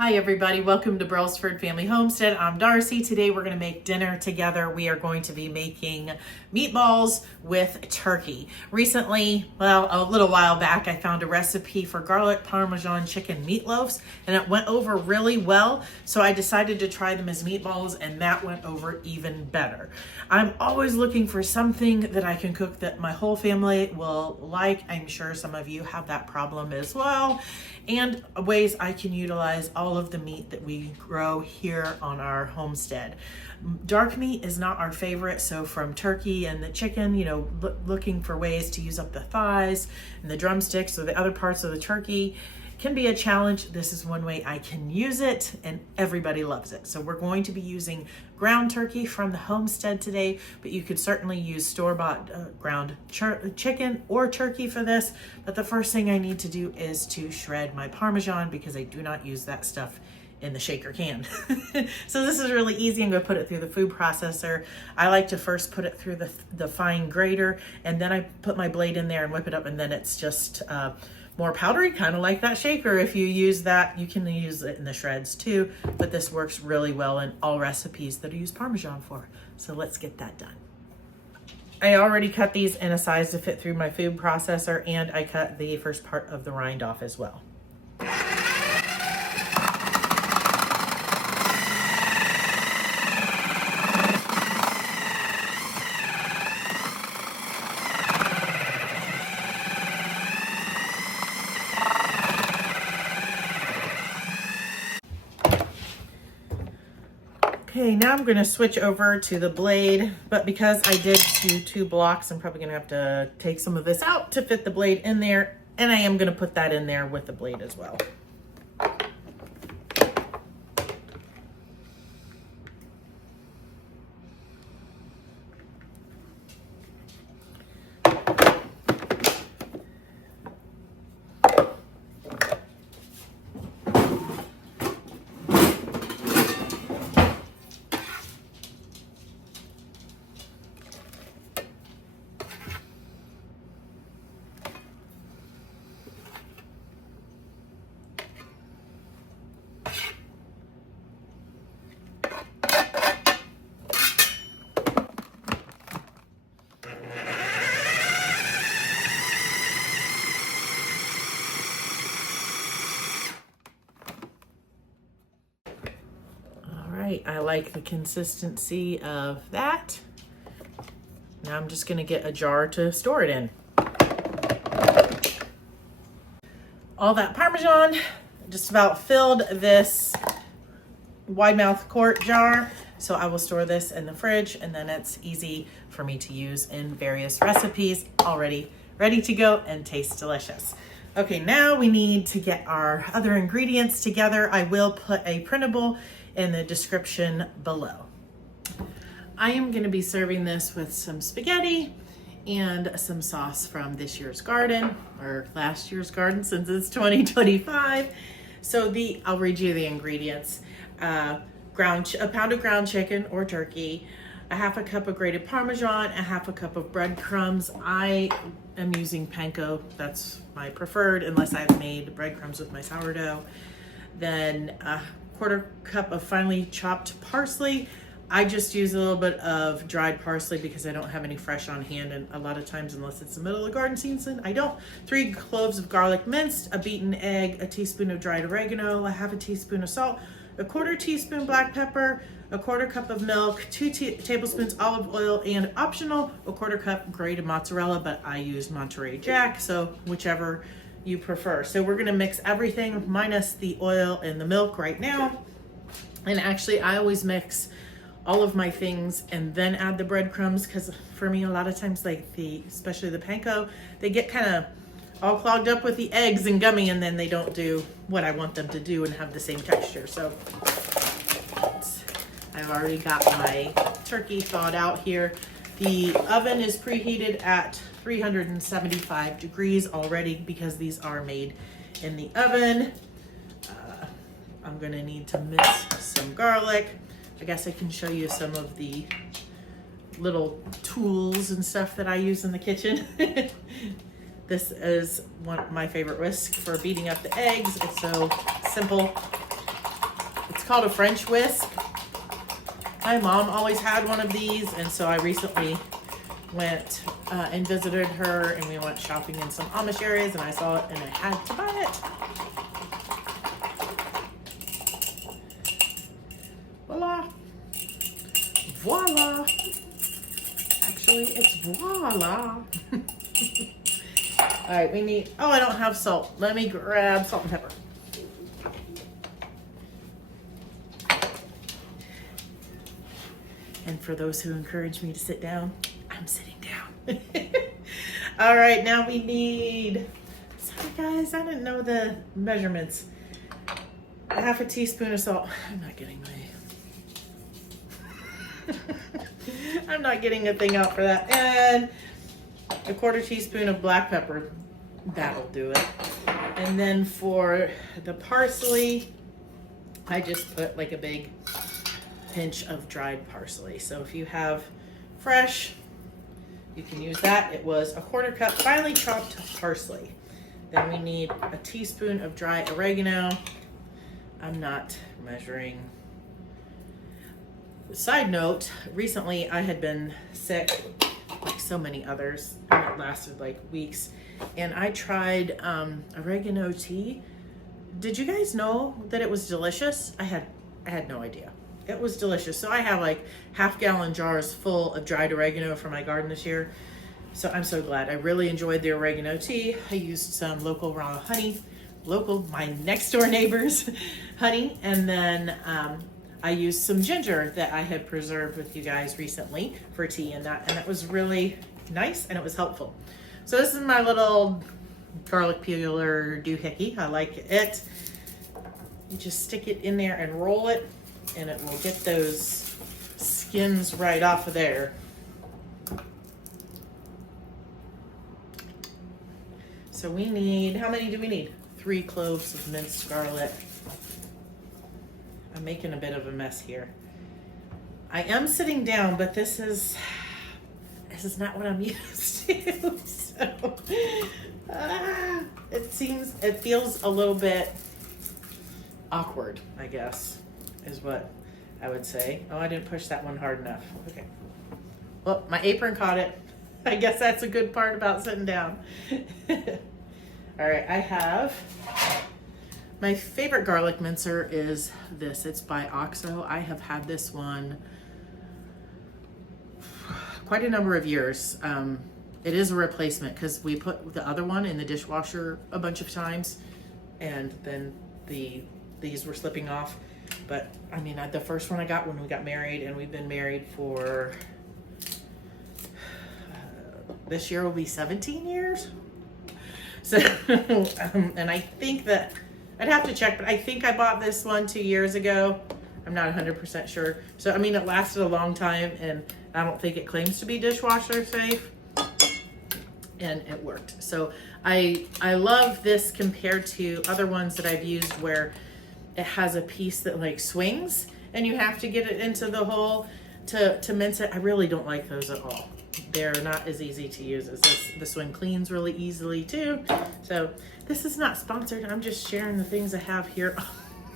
Hi everybody, welcome to Brelsford Family Homestead. I'm Darcy. Today we're going to make dinner together. We are going to be making meatballs with turkey. Recently, well, a little while back, I found a recipe for garlic parmesan chicken meatloafs and it went over really well. So I decided to try them as meatballs and that went over even better. I'm always looking for something that I can cook that my whole family will like. I'm sure some of you have that problem as well. And ways I can utilize all of the meat that we grow here on our homestead. Dark meat is not our favorite, so from turkey and the chicken, looking for ways to use up the thighs and the drumsticks or the other parts of the turkey can be a challenge. This is one way I can use it and everybody loves it. So we're going to be using ground turkey from the homestead today, but you could certainly use store-bought ground chicken or turkey for this. But the first thing I need to do is to shred my Parmesan because I do not use that stuff in the shaker can. So this is really easy. I'm gonna put it through the food processor. I like to first put it through the fine grater and then I put my blade in there and whip it up and then it's just more powdery, kind of like that shaker. If you use that, you can use it in the shreds too, but this works really well in all recipes that I use Parmesan for. So let's get that done. I already cut these in a size to fit through my food processor and I cut the first part of the rind off as well. Okay, now I'm gonna switch over to the blade, but because I did do 2 blocks, I'm probably gonna have to take some of this out to fit the blade in there, and I am gonna put that in there with the blade as well. I like the consistency of that. Now I'm just gonna get a jar to store it in. All that Parmesan just about filled this wide mouth quart jar. So I will store this in the fridge and then it's easy for me to use in various recipes already ready to go and taste delicious. Okay, now we need to get our other ingredients together. I will put a printable in the description below. I am going to be serving this with some spaghetti and some sauce from this year's garden, or last year's garden since it's 2025. So I'll read you the ingredients. A pound of ground chicken or turkey, a half a cup of grated Parmesan, a half a cup of breadcrumbs. I am using panko. That's my preferred, unless I've made breadcrumbs with my sourdough. Then a quarter cup of finely chopped parsley. I just use a little bit of dried parsley because I don't have any fresh on hand, and a lot of times, unless it's the middle of garden season, I don't. 3 cloves of garlic minced, a beaten egg, a teaspoon of dried oregano, a half a teaspoon of salt, a quarter teaspoon black pepper, a quarter cup of milk, 2 tablespoons olive oil, and optional, a quarter cup grated mozzarella, but I use Monterey Jack, so whichever you prefer. So we're gonna mix everything minus the oil and the milk right now. And actually I always mix all of my things and then add the breadcrumbs, because for me a lot of times, like especially the panko, they get kind of all clogged up with the eggs and gummy and then they don't do what I want them to do and have the same texture. So I've already got my turkey thawed out here. The oven is preheated at 375 degrees already because these are made in the oven. I'm gonna need to mince some garlic. I guess I can show you some of the little tools and stuff that I use in the kitchen. This is one of my favorite whisks for beating up the eggs. It's so simple. called a French whisk. My mom always had one of these, and so I recently went and visited her, and we went shopping in some Amish areas, and I saw it and I had to buy it. Voila. Voila. Actually, it's voila. All right, we need, oh, I don't have salt. Let me grab salt and pepper. And for those who encourage me to sit down, I'm sitting down. All right, now we need, sorry guys, I didn't know the measurements. A half a teaspoon of salt. I'm not getting I'm not getting a thing out for that. And a quarter teaspoon of black pepper. That'll do it. And then for the parsley, I just put like a big pinch of dried parsley. So if you have fresh, you can use that. It was a quarter cup finely chopped parsley. Then we need a teaspoon of dry oregano. I'm not measuring. Side note, recently I had been sick, like so many others, and it lasted like weeks. And I tried oregano tea. Did you guys know that it was delicious? I had no idea. It was delicious. So I have like half-gallon jars full of dried oregano for my garden this year. So I'm so glad. I really enjoyed the oregano tea. I used some local raw honey, my next door neighbor's honey, and then I used some ginger that I had preserved with you guys recently for tea, and that was really nice and it was helpful. So this is my little garlic peeler doohickey. I like it. You just stick it in there and roll it, and it will get those skins right off of there. So we need, how many do we need? 3 cloves of minced garlic. I'm making a bit of a mess here. I am sitting down, but this is not what I'm used to. So it feels a little bit awkward, I guess, is what I would say. Oh, I didn't push that one hard enough. Okay. Well, my apron caught it. I guess that's a good part about sitting down. All right, I have, my favorite garlic mincer is this. It's by OXO. I have had this one quite a number of years. It is a replacement because we put the other one in the dishwasher a bunch of times, and then these were slipping off. But I mean, the first one I got when we got married, and we've been married for this year will be 17 years. So, and I think that I'd have to check, but I think I bought this one 2 years ago. I'm not 100% sure. So, I mean, it lasted a long time, and I don't think it claims to be dishwasher safe, and it worked. So I love this compared to other ones that I've used where it has a piece that like swings and you have to get it into the hole to mince it. I really don't like those at all. They're not as easy to use as this. This one cleans really easily too. So this is not sponsored. I'm just sharing the things I have here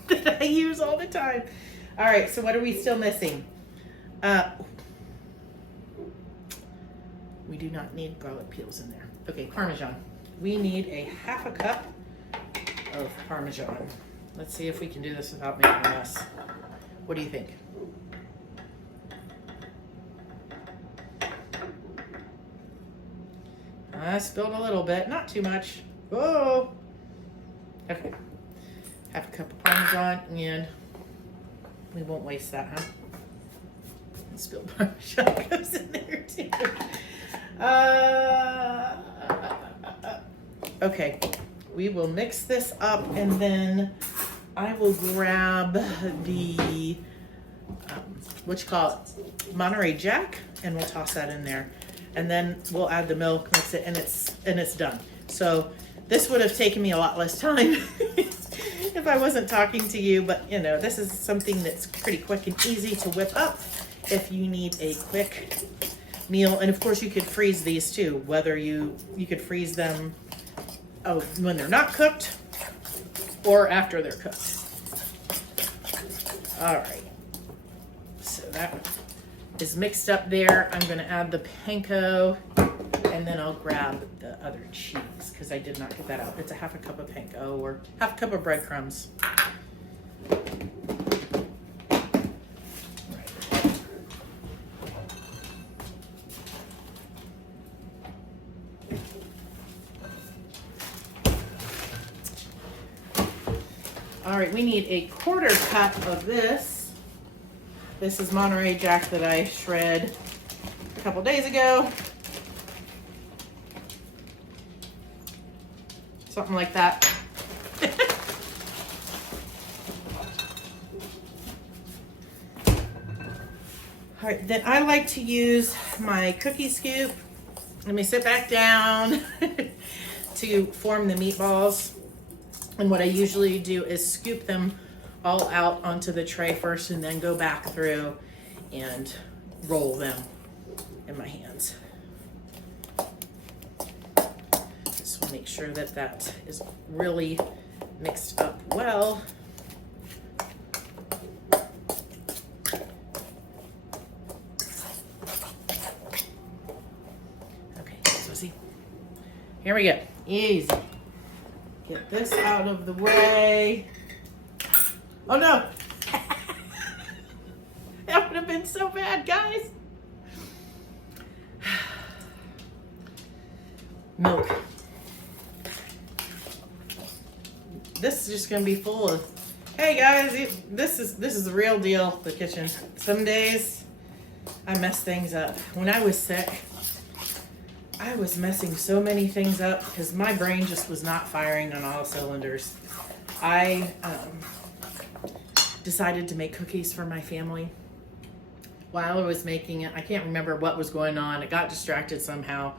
that I use all the time. All right, so what are we still missing? We do not need garlic peels in there. Okay, Parmesan. We need a half a cup of Parmesan. Let's see if we can do this without making a mess. What do you think? I spilled a little bit, not too much. Whoa. Okay. Half a cup of Parmesan, and we won't waste that, huh? And spilled Parmesan goes in there too. Okay, we will mix this up, and then I will grab the what you call it, Monterey Jack, and we'll toss that in there, and then we'll add the milk, mix it, and it's done. So this would have taken me a lot less time if I wasn't talking to you, but you know, this is something that's pretty quick and easy to whip up if you need a quick meal. And of course you could freeze these too, whether you could freeze them when they're not cooked or after they're cooked. All right, so that is mixed up there. I'm gonna add the panko, and then I'll grab the other cheese because I did not get that out. It's a half a cup of panko or half a cup of breadcrumbs. All right, we need a 1/4 cup of this. This is Monterey Jack that I shred a couple days ago. Something like that. All right, then I like to use my cookie scoop. Let me sit back down to form the meatballs. And what I usually do is scoop them all out onto the tray first and then go back through and roll them in my hands. Just make sure that that is really mixed up well. Okay, so see, here we go, easy. Get this out of the way. Oh no! That would have been so bad, guys. Milk. This is just gonna be full of, hey guys, this is the real deal, the kitchen. Some days I mess things up. When I was sick, I was messing so many things up because my brain just was not firing on all cylinders. I decided to make cookies for my family. While I was making it, I can't remember what was going on. It got distracted somehow.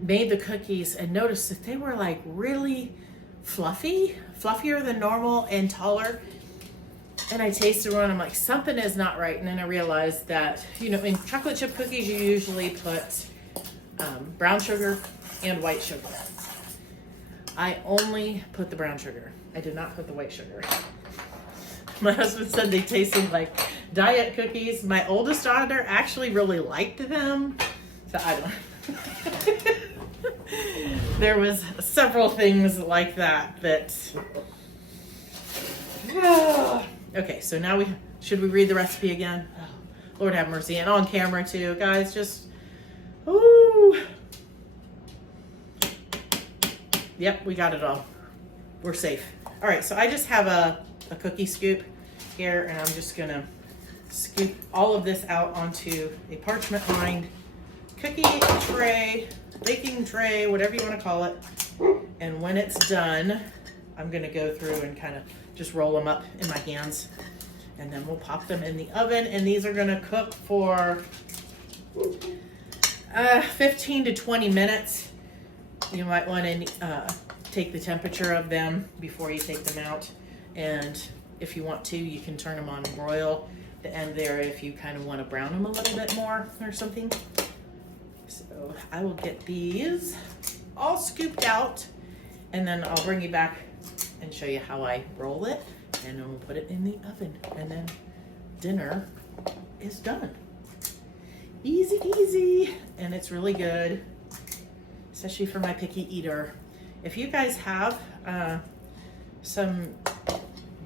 Made the cookies and noticed that they were like really fluffy, fluffier than normal and taller. And I tasted one, I'm like, something is not right. And then I realized that, you know, in chocolate chip cookies, you usually put brown sugar and white sugar. I only put the brown sugar. I did not put the white sugar. My husband said they tasted like diet cookies. My oldest daughter actually really liked them. So I don't. There was several things like that. Okay, so now should we read the recipe again? Oh, Lord have mercy. And on camera too, guys, just, ooh. Yep, we got it all. We're safe. All right, so I just have a cookie scoop here, and I'm just gonna scoop all of this out onto a parchment lined cookie tray, baking tray, whatever you wanna call it. And when it's done, I'm gonna go through and kind of just roll them up in my hands, and then we'll pop them in the oven. And these are gonna cook for 15 to 20 minutes. You might want to take the temperature of them before you take them out. And if you want to, you can turn them on and broil the end there if you kind of want to brown them a little bit more or something. So I will get these all scooped out, and then I'll bring you back and show you how I roll it, and then we'll put it in the oven, and then dinner is done. Easy, easy, and it's really good, especially for my picky eater. If you guys have some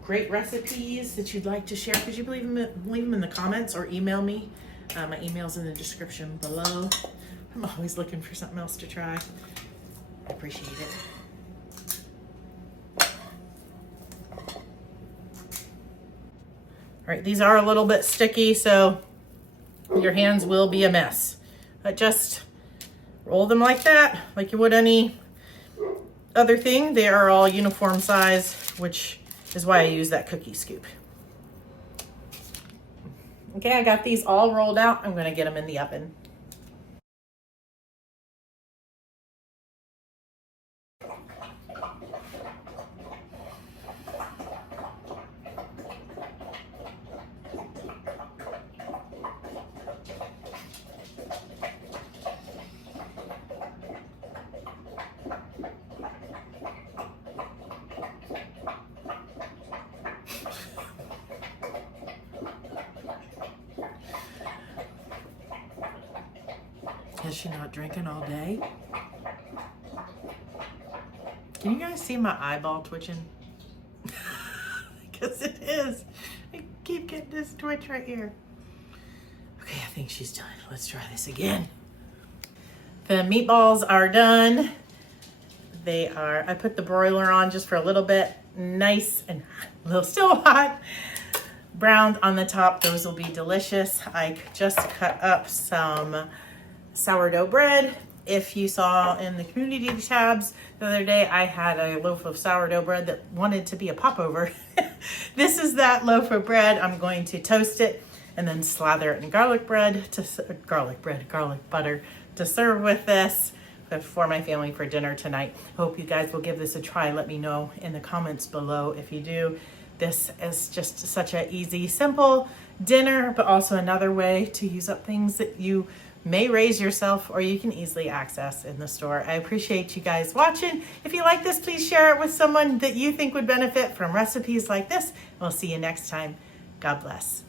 great recipes that you'd like to share, could you leave them in the comments or email me? My email's in the description below. I'm always looking for something else to try. I appreciate it. All right, these are a little bit sticky, so your hands will be a mess. But just roll them like that, like you would any other thing. They are all uniform size, which is why I use that cookie scoop. Okay, I got these all rolled out. I'm gonna get them in the oven. Has she not drinking all day? Can you guys see my eyeball twitching? Because it is. I keep getting this twitch right here. Okay, I think she's done. Let's try this again. The meatballs are done. I put the broiler on just for a little bit. Nice and a little still hot. Browned on the top. Those will be delicious. I just cut up some sourdough bread. If you saw in the community tabs the other day, I had a loaf of sourdough bread that wanted to be a popover. This is that loaf of bread. I'm going to toast it and then slather it in garlic butter to serve with this for my family for dinner tonight. Hope you guys will give this a try. Let me know in the comments below if you do. This is just such an easy, simple dinner, but also another way to use up things that you may raise yourself or you can easily access in the store. I appreciate you guys watching. If you like this, please share it with someone that you think would benefit from recipes like this. We'll see you next time. God bless.